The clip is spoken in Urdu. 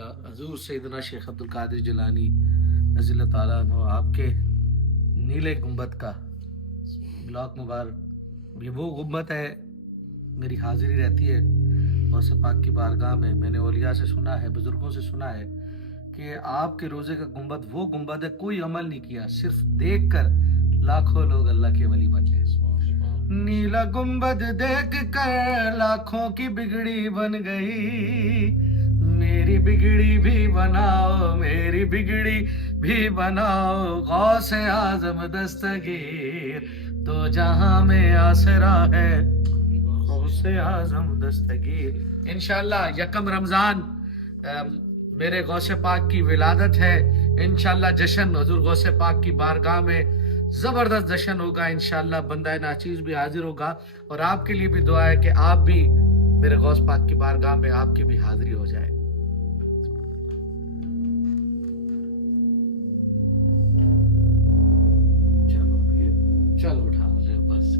حضور سیدنا شیخ عبد القادر جیلانی رضی اللہ تعالیٰ عنہ آپ کے نیلے گنبد کا بلاک مبارک، یہ وہ گنبد ہے، میری حاضری رہتی ہے غوث پاک کی بارگاہ میں. میں نے اولیاء سے سنا ہے، بزرگوں سے سنا ہے کہ آپ کے روزے کا گنبد وہ گنبد ہے، کوئی عمل نہیں کیا، صرف دیکھ کر لاکھوں لوگ اللہ کے ولی بن گئے. نیلا گنبد دیکھ کر لاکھوں کی بگڑی بن گئی، میری بگڑی بھی بناؤ، میری بگڑی بھی بناؤ. غوث اعظم دستگیر تو جہاں میں آسرا ہے، غوث اعظم دستگیر. انشاءاللہ یکم رمضان میرے غوث پاک کی ولادت ہے. انشاءاللہ جشن حضور غوث پاک کی بارگاہ میں زبردست جشن ہوگا. انشاءاللہ بندہ ناچیز بھی حاضر ہوگا، اور آپ کے لیے بھی دعا ہے کہ آپ بھی میرے غوث پاک کی بارگاہ میں آپ کی بھی حاضری ہو جائے. چلو اٹھا لے بس.